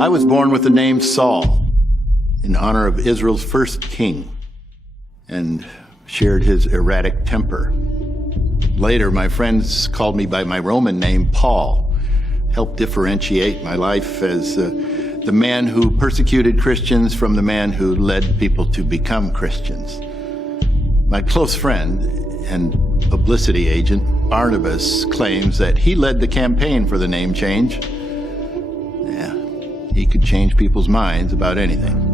I was born with the name Saul in honor of Israel's first king and shared his erratic temper. Later, my friends called me by my Roman name, Paul, helped differentiate my life as the man who persecuted Christians from the man who led people to become Christians. My close friend and publicity agent, Barnabas, claims that he led the campaign for the name change. Yeah, he could change people's minds about anything.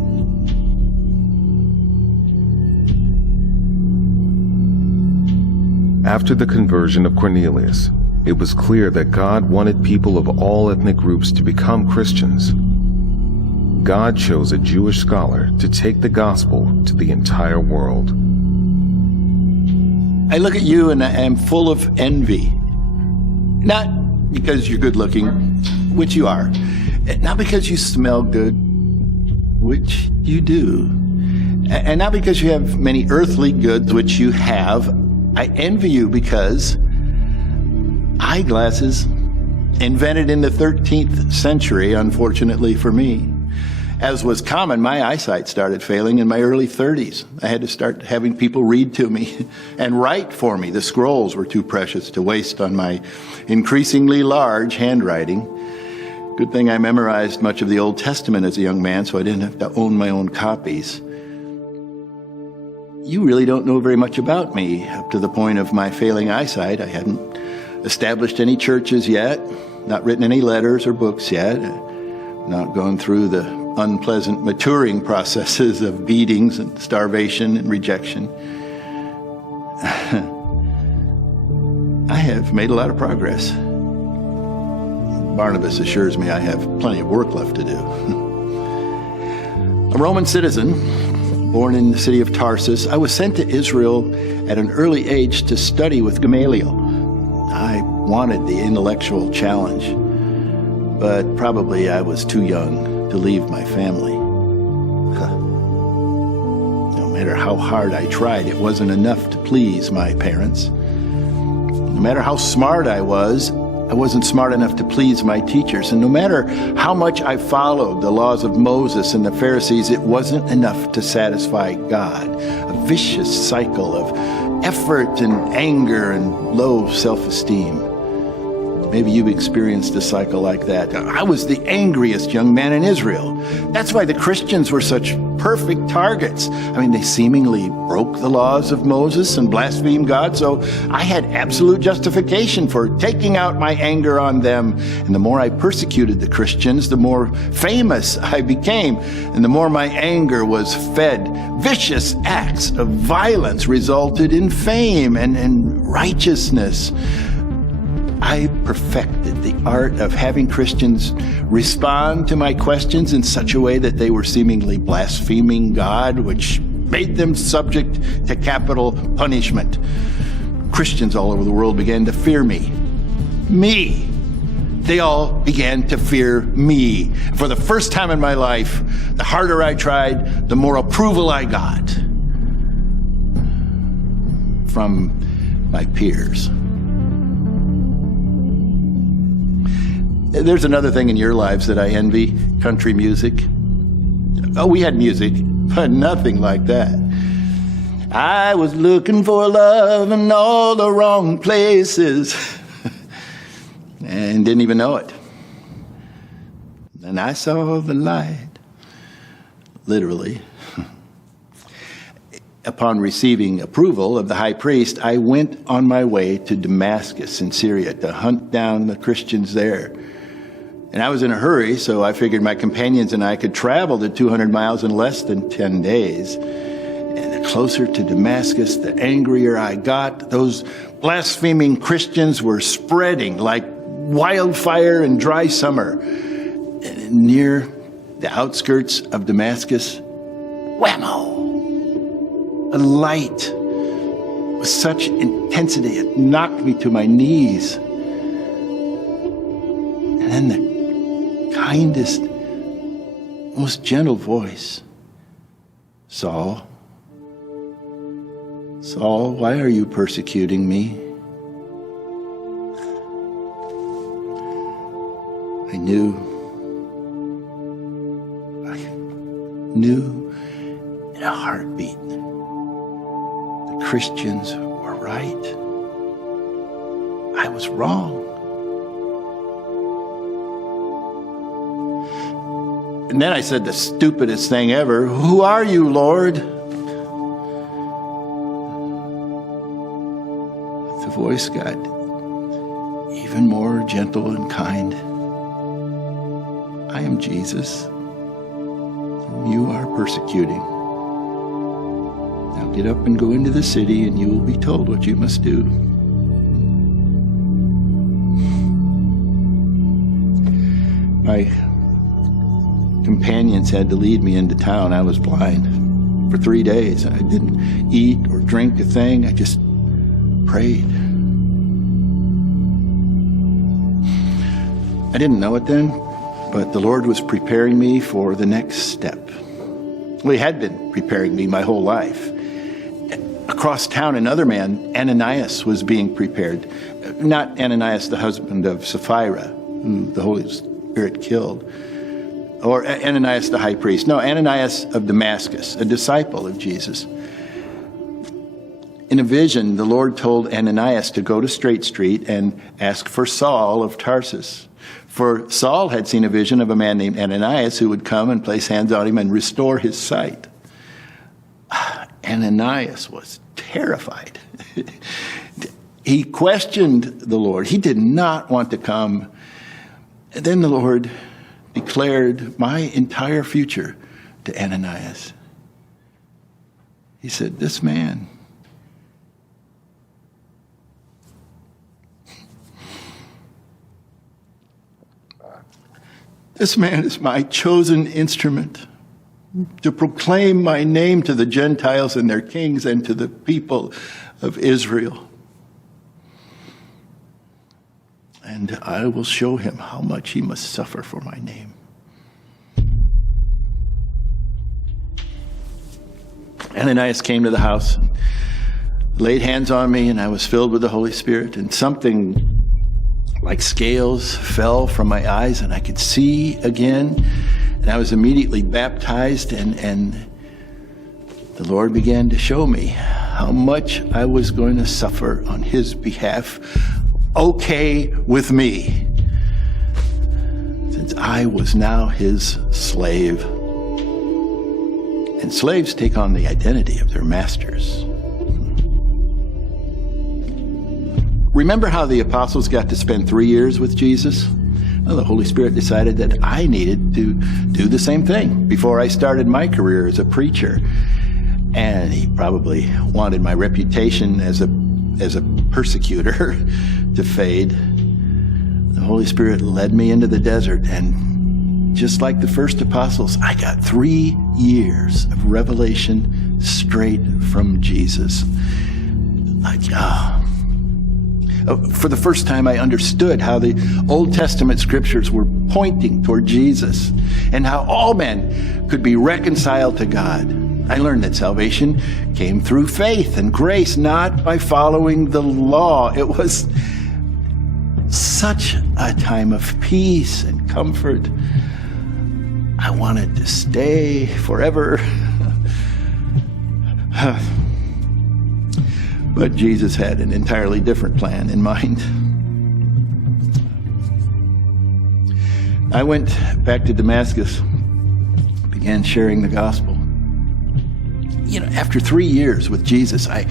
After the conversion of Cornelius, it was clear that God wanted people of all ethnic groups to become Christians. God chose a Jewish scholar to take the gospel to the entire world. I look at you and I am full of envy. Not because you're good looking, which you are. Not because you smell good, which you do. And not because you have many earthly goods, which you have. I envy you because eyeglasses, invented in the 13th century, unfortunately for me. As was common, my eyesight started failing in my early 30s. I had to start having people read to me and write for me. The scrolls were too precious to waste on my increasingly large handwriting. Good thing I memorized much of the Old Testament as a young man, so I didn't have to own my own copies. You really don't know very much about me up to the point of my failing eyesight. I hadn't established any churches yet, not written any letters or books yet, not gone through the unpleasant maturing processes of beatings and starvation and rejection. I have made a lot of progress. Barnabas assures me I have plenty of work left to do. A Roman citizen, born in the city of Tarsus, I was sent to Israel at an early age to study with Gamaliel. I wanted the intellectual challenge, but probably I was too young to leave my family. No matter how hard I tried, it wasn't enough to please my parents. No matter how smart I wasn't smart enough to please my teachers. And no matter how much I followed the laws of Moses and the Pharisees, it wasn't enough to satisfy God. A vicious cycle of effort and anger and low self-esteem. Maybe you've experienced a cycle like that. I was the angriest young man in Israel. That's why the Christians were such perfect targets. I mean, they seemingly broke the laws of Moses and blasphemed God, so I had absolute justification for taking out my anger on them. And the more I persecuted the Christians, the more famous I became, and the more my anger was fed. Vicious acts of violence resulted in fame and righteousness. I perfected the art of having Christians respond to my questions in such a way that they were seemingly blaspheming God, which made them subject to capital punishment. Christians all over the world began to fear me. Me. They all began to fear me. For the first time in my life, the harder I tried, the more approval I got from my peers. There's another thing in your lives that I envy, country music. Oh, we had music, but nothing like that. I was looking for love in all the wrong places and didn't even know it. And I saw the light, literally. Upon receiving approval of the high priest, I went on my way to Damascus in Syria to hunt down the Christians there. And I was in a hurry, so I figured my companions and I could travel the 200 miles in less than 10 days. And the closer to Damascus, the angrier I got. Those blaspheming Christians were spreading like wildfire in dry summer. And near the outskirts of Damascus, whammo! A light with such intensity, it knocked me to my knees. And then the kindest, most gentle voice. Saul, Saul, why are you persecuting me? I knew knew in a heartbeat the Christians were right. I was wrong. And then I said the stupidest thing ever. Who are you, Lord? The voice got even more gentle and kind. I am Jesus, whom you are persecuting. Now get up and go into the city, and you will be told what you must do. My companions had to lead me into town. I was blind for 3 days. I didn't eat or drink a thing. I just prayed. I didn't know it then, but the Lord was preparing me for the next step. Well, He had been preparing me my whole life. Across town, another man, Ananias, was being prepared. Not Ananias, the husband of Sapphira, who the Holy Spirit killed. Or Ananias the high priest. No, Ananias of Damascus, a disciple of Jesus. In a vision, the Lord told Ananias to go to Straight Street and ask for Saul of Tarsus. For Saul had seen a vision of a man named Ananias who would come and place hands on him and restore his sight. Ananias was terrified. He questioned the Lord. He did not want to come. And then the Lord declared my entire future to Ananias. He said, this man is my chosen instrument to proclaim my name to the Gentiles and their kings and to the people of Israel. And I will show him how much he must suffer for my name. Ananias came to the house, laid hands on me, and I was filled with the Holy Spirit, and something like scales fell from my eyes, and I could see again, and I was immediately baptized, and the Lord began to show me how much I was going to suffer on his behalf. Okay with me, since I was now his slave. And slaves take on the identity of their masters. Remember how the apostles got to spend 3 years with Jesus? Well, the Holy Spirit decided that I needed to do the same thing before I started my career as a preacher. And he probably wanted my reputation as a persecutor to fade. The Holy Spirit led me into the desert, and just like the first apostles, I got 3 years of revelation straight from Jesus. For the first time, I understood how the Old Testament scriptures were pointing toward Jesus and how all men could be reconciled to God. I learned that salvation came through faith and grace, not by following the law. It was such a time of peace and comfort. I wanted to stay forever. But Jesus had an entirely different plan in mind. I went back to Damascus, began sharing the gospel. After 3 years with Jesus, I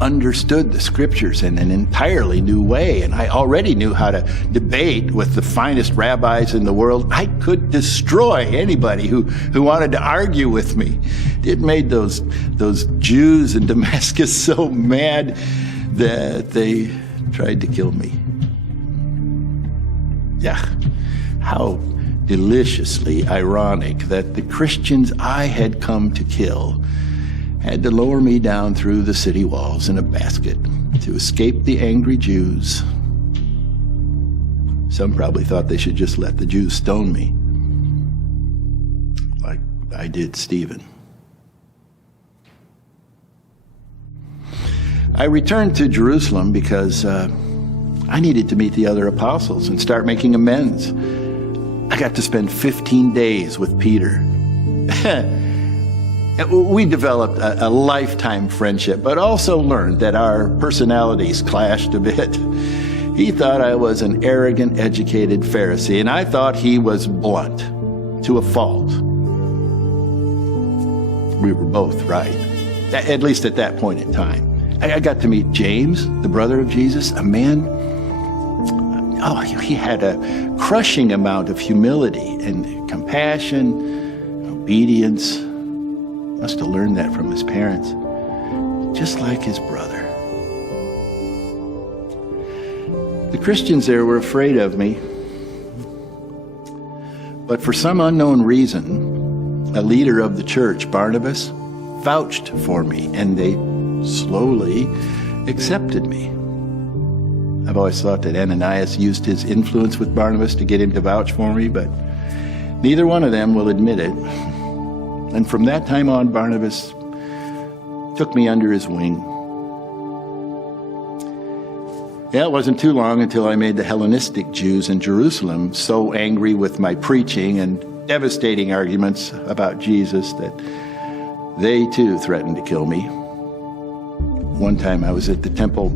understood the scriptures in an entirely new way, and I already knew how to debate with the finest rabbis in the world. I could destroy anybody who wanted to argue with me. It made those Jews in Damascus so mad that they tried to kill me. Yeah, how deliciously ironic that the Christians I had come to kill had to lower me down through the city walls in a basket to escape the angry Jews. Some probably thought they should just let the Jews stone me, like I did Stephen. I returned to Jerusalem because I needed to meet the other apostles and start making amends. I got to spend 15 days with Peter. We developed a lifetime friendship, but also learned that our personalities clashed a bit. He thought I was an arrogant, educated Pharisee, and I thought he was blunt to a fault. We were both right, at least at that point in time. I got to meet James, the brother of Jesus, a man, he had a crushing amount of humility and compassion, obedience. Must have learned that from his parents, just like his brother. The Christians there were afraid of me, but for some unknown reason, a leader of the church, Barnabas, vouched for me, and they slowly accepted me. I've always thought that Ananias used his influence with Barnabas to get him to vouch for me, but neither one of them will admit it. And from that time on, Barnabas took me under his wing. Yeah, it wasn't too long until I made the Hellenistic Jews in Jerusalem so angry with my preaching and devastating arguments about Jesus that they too threatened to kill me. One time I was at the temple,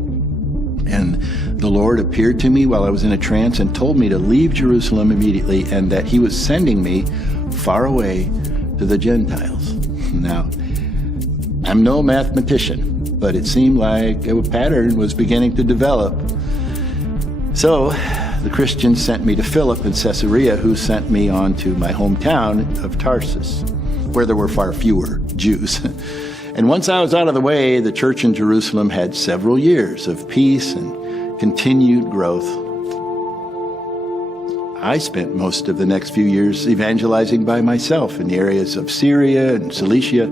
and the Lord appeared to me while I was in a trance and told me to leave Jerusalem immediately, and that he was sending me far away to the Gentiles. Now, I'm no mathematician, but it seemed like a pattern was beginning to develop. So the Christians sent me to Philip in Caesarea, who sent me on to my hometown of Tarsus, where there were far fewer Jews. And once I was out of the way, the church in Jerusalem had several years of peace and continued growth. I spent most of the next few years evangelizing by myself in the areas of Syria and Cilicia,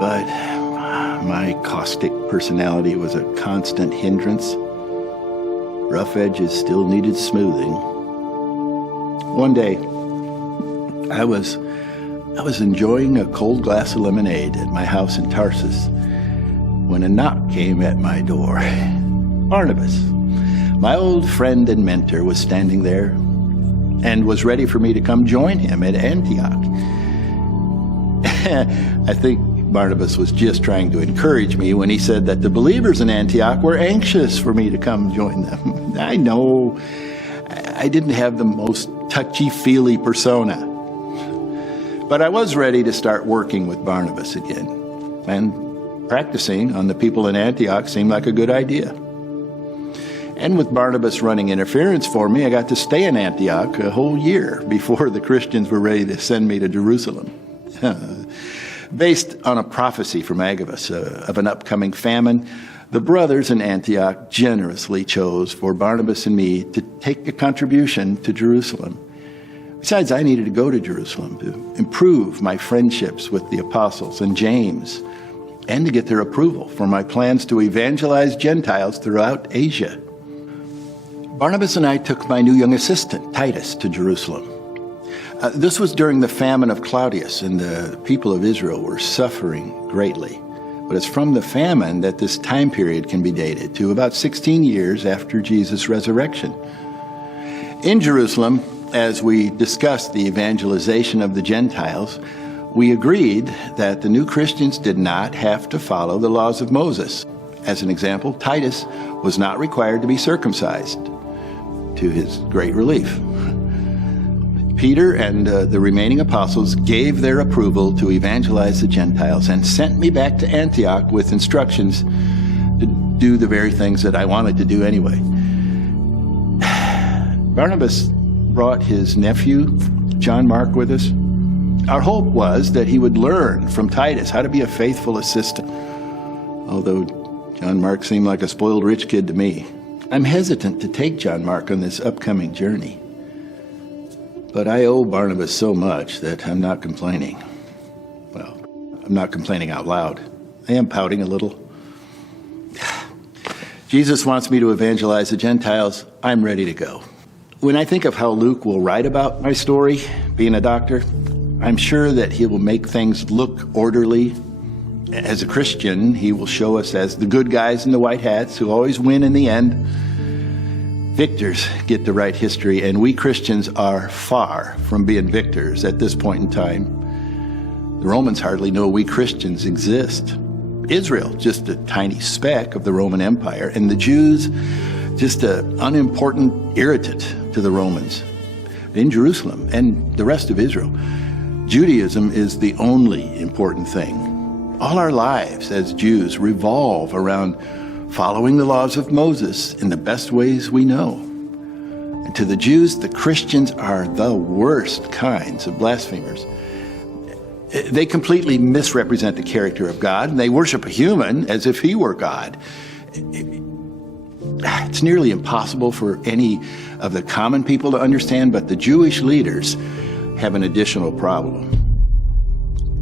but my caustic personality was a constant hindrance. Rough edges still needed smoothing. One day, I was enjoying a cold glass of lemonade at my house in Tarsus when a knock came at my door. Barnabas, my old friend and mentor, was standing there and was ready for me to come join him at Antioch. I think Barnabas was just trying to encourage me when he said that the believers in Antioch were anxious for me to come join them. I know I didn't have the most touchy-feely persona, but I was ready to start working with Barnabas again, and practicing on the people in Antioch seemed like a good idea. And with Barnabas running interference for me, I got to stay in Antioch a whole year before the Christians were ready to send me to Jerusalem. Based on a prophecy from Agabus of an upcoming famine, the brothers in Antioch generously chose for Barnabas and me to take a contribution to Jerusalem. Besides, I needed to go to Jerusalem to improve my friendships with the apostles and James, and to get their approval for my plans to evangelize Gentiles throughout Asia. Barnabas and I took my new young assistant, Titus, to Jerusalem. This was during the famine of Claudius, and the people of Israel were suffering greatly. But it's from the famine that this time period can be dated to about 16 years after Jesus' resurrection. In Jerusalem, as we discussed the evangelization of the Gentiles, we agreed that the new Christians did not have to follow the laws of Moses. As an example, Titus was not required to be circumcised, to his great relief. Peter and the remaining apostles gave their approval to evangelize the Gentiles and sent me back to Antioch with instructions to do the very things that I wanted to do anyway. Barnabas brought his nephew, John Mark, with us. Our hope was that he would learn from Titus how to be a faithful assistant, although John Mark seemed like a spoiled rich kid to me. I'm hesitant to take John Mark on this upcoming journey, but I owe Barnabas so much that I'm not complaining. Well, I'm not complaining out loud. I am pouting a little. Jesus wants me to evangelize the Gentiles. I'm ready to go. When I think of how Luke will write about my story, being a doctor, I'm sure that he will make things look orderly. As a Christian, he will show us as the good guys in the white hats who always win in the end. Victors get to write history, and we Christians are far from being victors at this point in time. The Romans hardly know we Christians exist. Israel, just a tiny speck of the Roman Empire, and the Jews, just an unimportant irritant to the Romans. In Jerusalem and the rest of Israel, Judaism is the only important thing. All our lives as Jews revolve around following the laws of Moses in the best ways we know. And to the Jews, the Christians are the worst kinds of blasphemers. They completely misrepresent the character of God, and they worship a human as if he were God. It's nearly impossible for any of the common people to understand, but the Jewish leaders have an additional problem.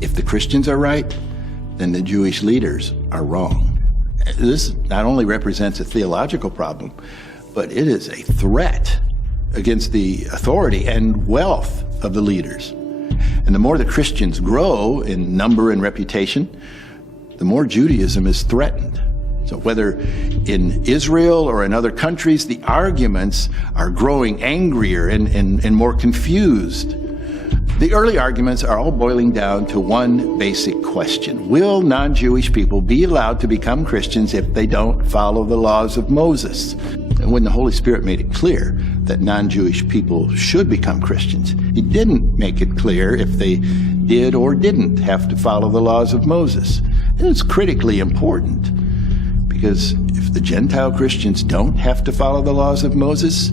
If the Christians are right, then the Jewish leaders are wrong. This not only represents a theological problem, but it is a threat against the authority and wealth of the leaders. And the more the Christians grow in number and reputation, the more Judaism is threatened. So whether in Israel or in other countries, the arguments are growing angrier and more confused. The early arguments are all boiling down to one basic question. Will non-Jewish people be allowed to become Christians if they don't follow the laws of Moses? And when the Holy Spirit made it clear that non-Jewish people should become Christians, He didn't make it clear if they did or didn't have to follow the laws of Moses. And it's critically important, because if the Gentile Christians don't have to follow the laws of Moses,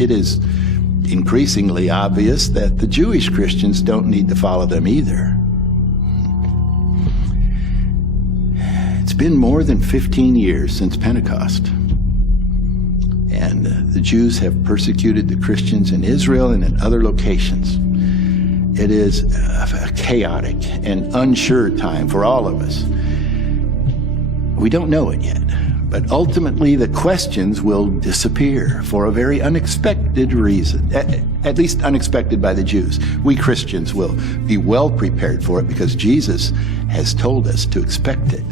it is increasingly obvious that the Jewish Christians don't need to follow them either. It's been more than 15 years since Pentecost, and the Jews have persecuted the Christians in Israel and in other locations. It is a chaotic and unsure time for all of us. We don't know it yet, but ultimately the questions will disappear for a very unexpected reason, at least unexpected by the Jews. We Christians will be well prepared for it because Jesus has told us to expect it.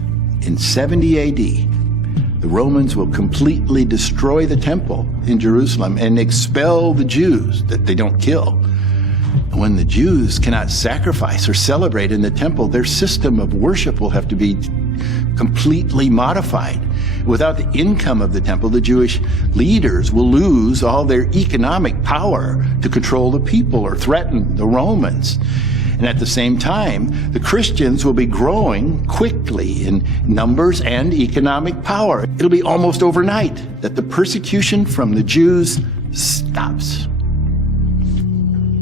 In 70 AD, the Romans will completely destroy the temple in Jerusalem and expel the Jews that they don't kill. When the Jews cannot sacrifice or celebrate in the temple, their system of worship will have to be completely modified. Without the income of the temple, the Jewish leaders will lose all their economic power to control the people or threaten the Romans. And at the same time, the Christians will be growing quickly in numbers and economic power. It'll be almost overnight that the persecution from the Jews stops.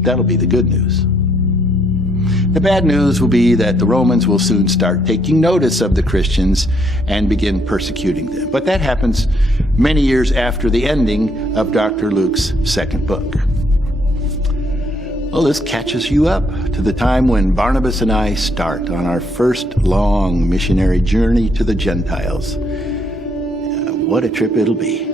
That'll be the good news. The bad news will be that the Romans will soon start taking notice of the Christians and begin persecuting them. But that happens many years after the ending of Dr. Luke's second book. Well, this catches you up to the time when Barnabas and I start on our first long missionary journey to the Gentiles. What a trip it'll be.